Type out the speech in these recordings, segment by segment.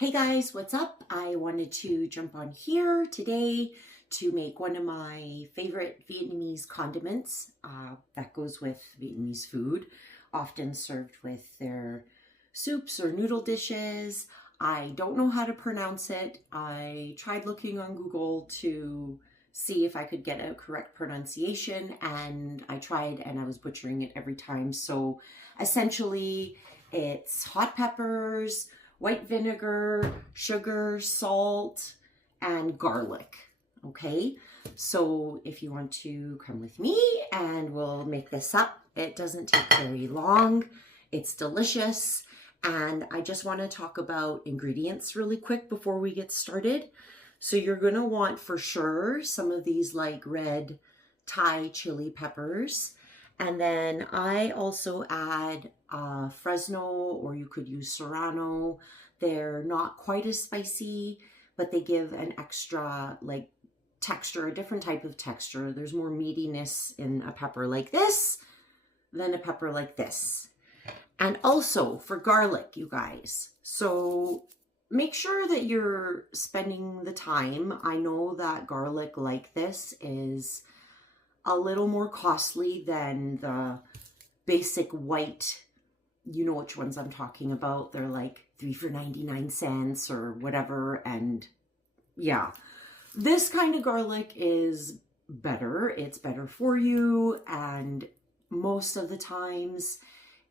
Hey guys, what's up? I wanted to jump on here today to make one of my favorite Vietnamese condiments that goes with Vietnamese food, often served with their soups or noodle dishes. I don't know how to pronounce it. I tried looking on Google to see if I could get a correct pronunciation, and I tried and I was butchering it every time. So essentially it's hot peppers, white vinegar, sugar, salt, and garlic. Okay, so if you want to come with me and we'll make this up, it doesn't take very long. It's delicious. And I just want to talk about ingredients really quick before we get started. So you're going to want for sure some of these like red Thai chili peppers. And then I also add Fresno, or you could use Serrano. They're not quite as spicy, but they give an extra like texture, a different type of texture. There's more meatiness in a pepper like this than a pepper like this. And also for garlic, you guys. So make sure that you're spending the time. I know that garlic like this is a little more costly than the basic white, you know which ones I'm talking about. They're like 3 for 99 cents or whatever. And yeah, this kind of garlic is better. It's better for you. And most of the times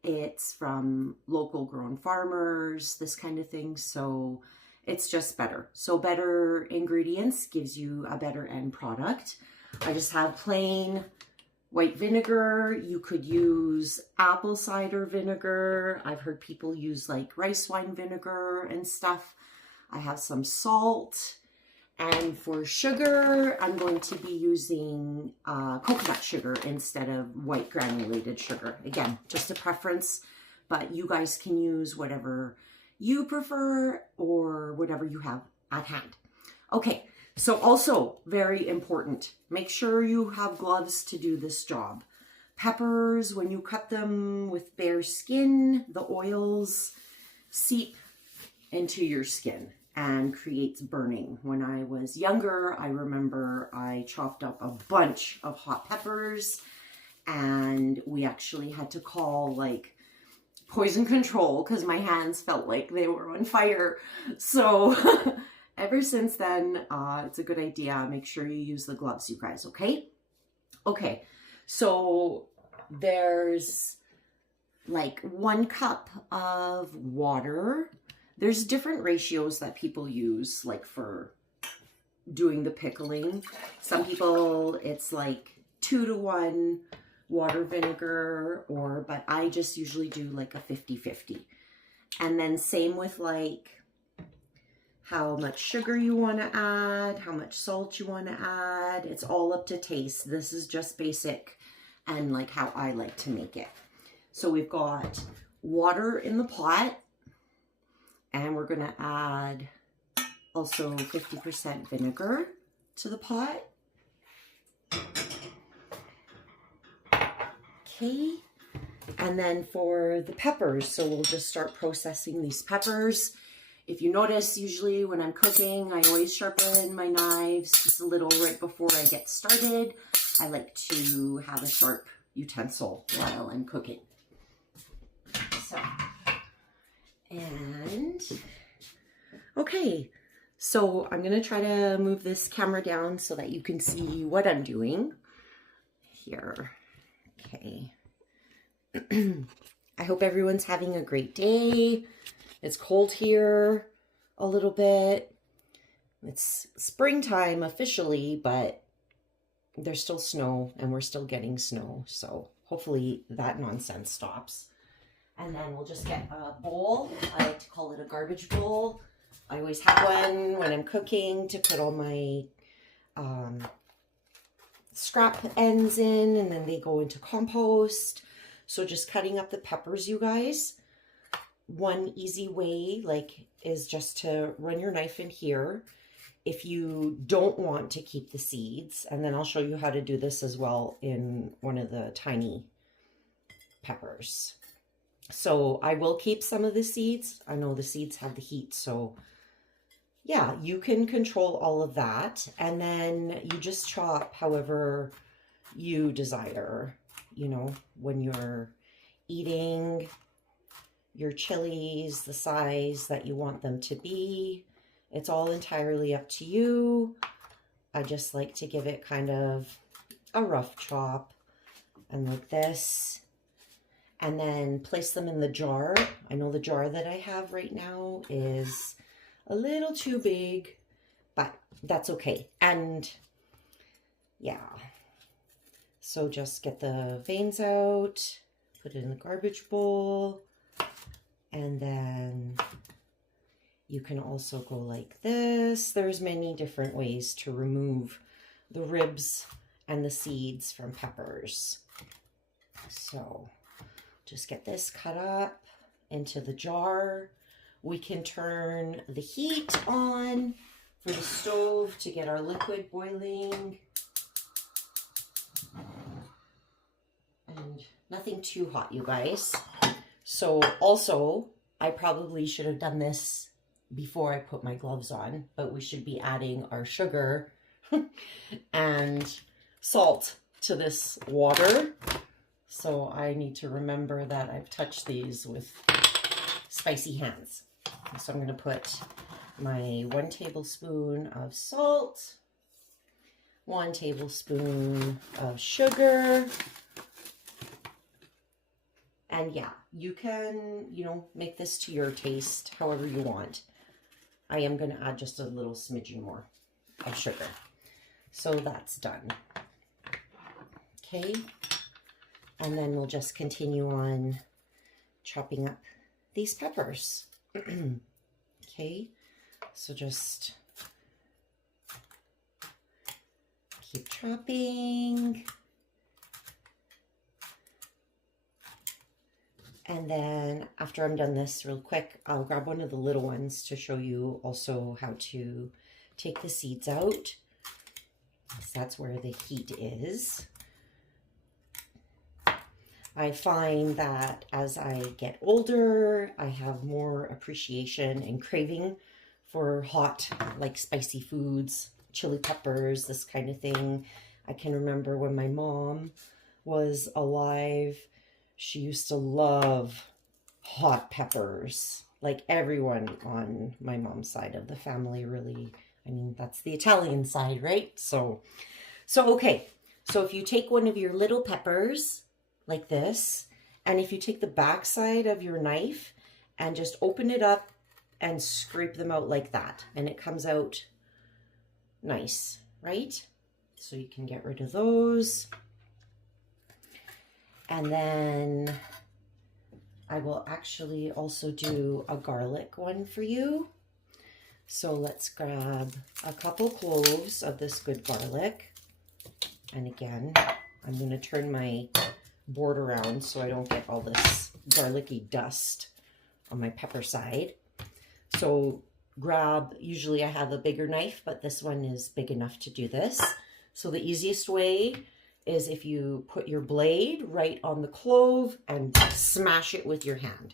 it's from local grown farmers, this kind of thing. So it's just better. So better ingredients gives you a better end product. I just have plain white vinegar. You could use apple cider vinegar. I've heard people use like rice wine vinegar and stuff. I have some salt. And for sugar, I'm going to be using coconut sugar instead of white granulated sugar. Again, just a preference, but you guys can use whatever you prefer or whatever you have at hand. Okay. So also very important, make sure you have gloves to do this job. Peppers, when you cut them with bare skin, the oils seep into your skin and creates burning. When I was younger, I remember I chopped up a bunch of hot peppers and we actually had to call like poison control because my hands felt like they were on fire. So ever since then, it's a good idea. Make sure you use the gloves, you guys, okay? Okay, so there's like 1 cup of water. There's different ratios that people use, like for doing the pickling. Some people, it's like 2 to 1 water vinegar, but I just usually do like a 50-50. And then same with like how much sugar you want to add, how much salt you want to add. It's all up to taste. This is just basic and like how I like to make it. So we've got water in the pot and we're going to add also 50% vinegar to the pot. Okay. And then for the peppers, so we'll just start processing these peppers. If you notice, usually when I'm cooking, I always sharpen my knives just a little right before I get started. I like to have a sharp utensil while I'm cooking. So, and, okay, so I'm going to try to move this camera down so that you can see what I'm doing here. Okay. I hope everyone's having a great day. It's cold here a little bit. It's springtime officially, but there's still snow and we're still getting snow. So hopefully that nonsense stops. And then we'll just get a bowl. I like to call it a garbage bowl. I always have one when I'm cooking to put all my scrap ends in, and then they go into compost. So just cutting up the peppers, you guys. One easy way, is just to run your knife in here if you don't want to keep the seeds. And then I'll show you how to do this as well in one of the tiny peppers. So I will keep some of the seeds. I know the seeds have the heat, so yeah, you can control all of that. And then you just chop however you desire, you know, when you're eating your chilies, the size that you want them to be. It's all entirely up to you. I just like to give it kind of a rough chop and like this, and then place them in the jar. I know the jar that I have right now is a little too big, but that's okay. And yeah, so just get the veins out, put it in the garbage bowl, and then you can also go like this. There's many different ways to remove the ribs and the seeds from peppers. So just get this cut up into the jar. We can turn the heat on for the stove to get our liquid boiling. And nothing too hot, you guys. So also, I probably should have done this before I put my gloves on, but we should be adding our sugar and salt to this water. So I need to remember that I've touched these with spicy hands. So I'm going to put my 1 tablespoon of salt, 1 tablespoon of sugar. And yeah, you can, you know, make this to your taste however you want. I am going to add just a little smidgen more of sugar. So that's done. Okay. And then we'll just continue on chopping up these peppers. Okay. So just keep chopping. And then after I'm done this real quick, I'll grab one of the little ones to show you also how to take the seeds out. So that's where the heat is. I find that as I get older, I have more appreciation and craving for hot, like spicy foods, chili peppers, this kind of thing. I can remember when my mom was alive, she used to love hot peppers. Like everyone on my mom's side of the family really, I mean, that's the Italian side, right? So okay. So if you take one of your little peppers like this, and if you take the back side of your knife and just open it up and scrape them out like that, and it comes out nice, right? So you can get rid of those. And then I will actually also do a garlic one for you. So let's grab a couple cloves of this good garlic. And again, I'm going to turn my board around so I don't get all this garlicky dust on my pepper side. So grab, usually I have a bigger knife, but this one is big enough to do this. So the easiest way is if you put your blade right on the clove and smash it with your hand.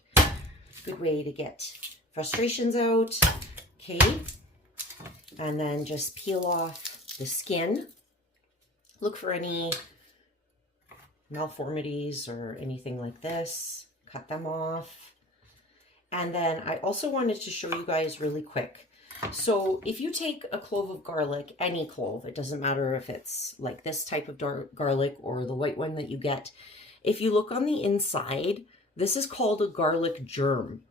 Good way to get frustrations out. Okay. And then just peel off the skin. Look for any malformities or anything like this. Cut them off. And then I also wanted to show you guys really quick. So if you take a clove of garlic, any clove, it doesn't matter if it's like this type of dark garlic or the white one that you get. If you look on the inside, this is called a garlic germ.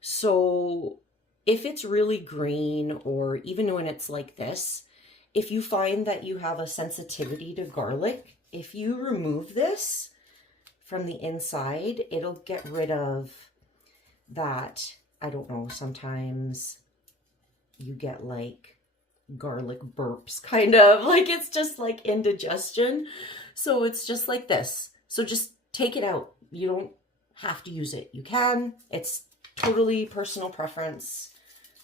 So if it's really green, or even when it's like this, if you find that you have a sensitivity to garlic, if you remove this from the inside, it'll get rid of that. I don't know, sometimes you get like garlic burps, kind of like it's just like indigestion. So it's just like this. So just take it out. You don't have to use it. You can. It's totally personal preference,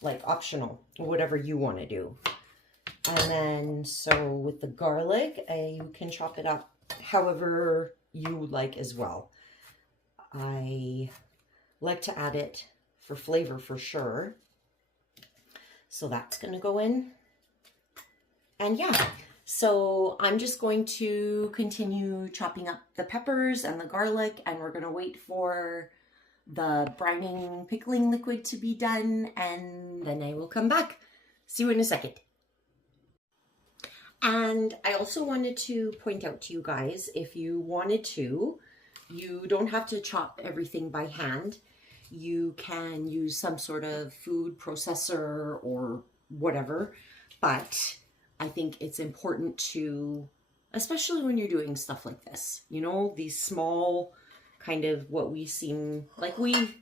like optional, whatever you want to do. And then so with the garlic, you can chop it up however you like as well. I like to add it for flavor for sure. So that's going to go in. And yeah, so I'm just going to continue chopping up the peppers and the garlic, and we're going to wait for the brining pickling liquid to be done, and then I will come back. See you in a second. And I also wanted to point out to you guys, if you wanted to, you don't have to chop everything by hand. You can use some sort of food processor or whatever, but I think it's important to, especially when you're doing stuff like this, you know, these small kind of what we seem like we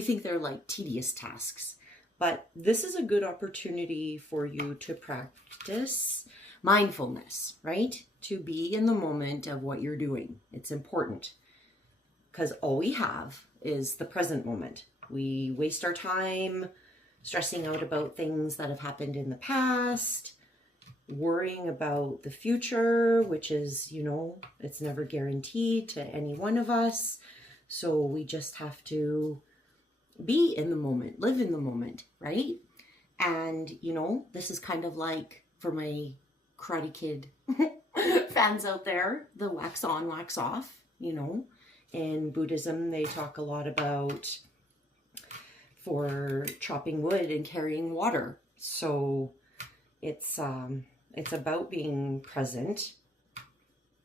think they're like tedious tasks, but this is a good opportunity for you to practice mindfulness, right? To be in the moment of what you're doing. It's important because all we have is the present moment. We waste our time stressing out about things that have happened in the past, worrying about the future, which is, you know, it's never guaranteed to any one of us. So we just have to be in the moment, live in the moment, right? And, you know, this is kind of like for my Karate Kid fans out there, the wax on, wax off, you know. In Buddhism, they talk a lot about for chopping wood and carrying water. So it's about being present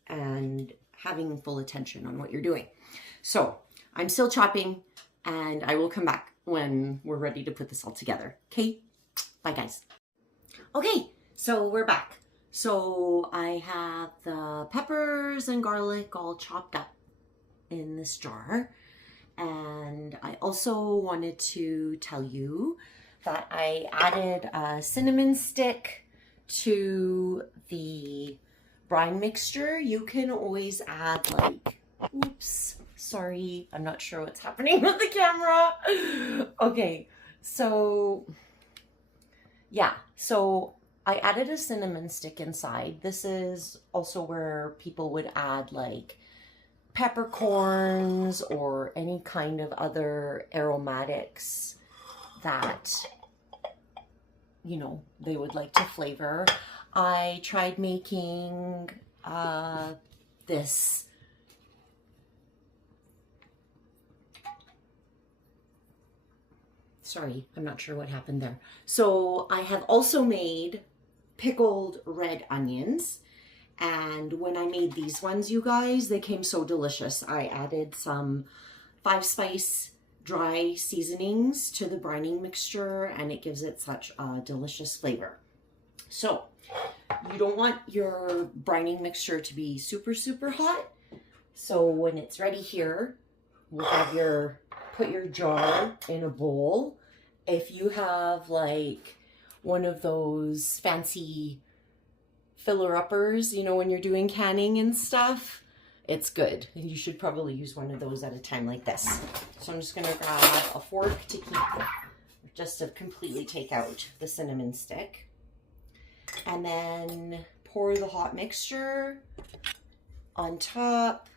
and having full attention on what you're doing. So I'm still chopping, and I will come back when we're ready to put this all together. Okay, bye guys. Okay, so we're back. So I have the peppers and garlic all chopped up in this jar. And I also wanted to tell you that I added a cinnamon stick to the brine mixture. You can always add like, oops, sorry, I'm not sure what's happening with the camera. Okay, so yeah, so I added a cinnamon stick inside. This is also where people would add like peppercorns or any kind of other aromatics that, you know, they would like to flavor. I tried making this sorry, I'm not sure what happened there. So I have also made pickled red onions. And when I made these ones, you guys, they came so delicious. I added some 5-spice dry seasonings to the brining mixture, and it gives it such a delicious flavor. So you don't want your brining mixture to be super, super hot. So when it's ready here, we'll have put your jar in a bowl. If you have like one of those fancy filler-uppers, you know, when you're doing canning and stuff, it's good. And you should probably use one of those at a time like this. So I'm just going to grab a fork to just to completely take out the cinnamon stick. And then pour the hot mixture on top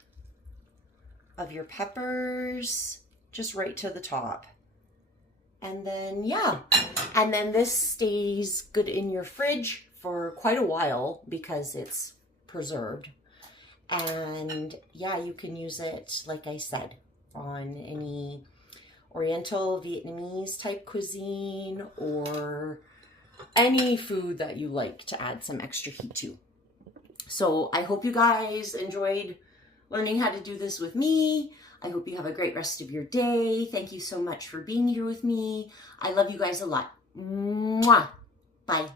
of your peppers, just right to the top. And then, yeah, and then this stays good in your fridge for quite a while because it's preserved. And yeah, you can use it, like I said, on any Oriental, Vietnamese type cuisine or any food that you like to add some extra heat to. So I hope you guys enjoyed learning how to do this with me. I hope you have a great rest of your day. Thank you so much for being here with me. I love you guys a lot. Mwah! Bye.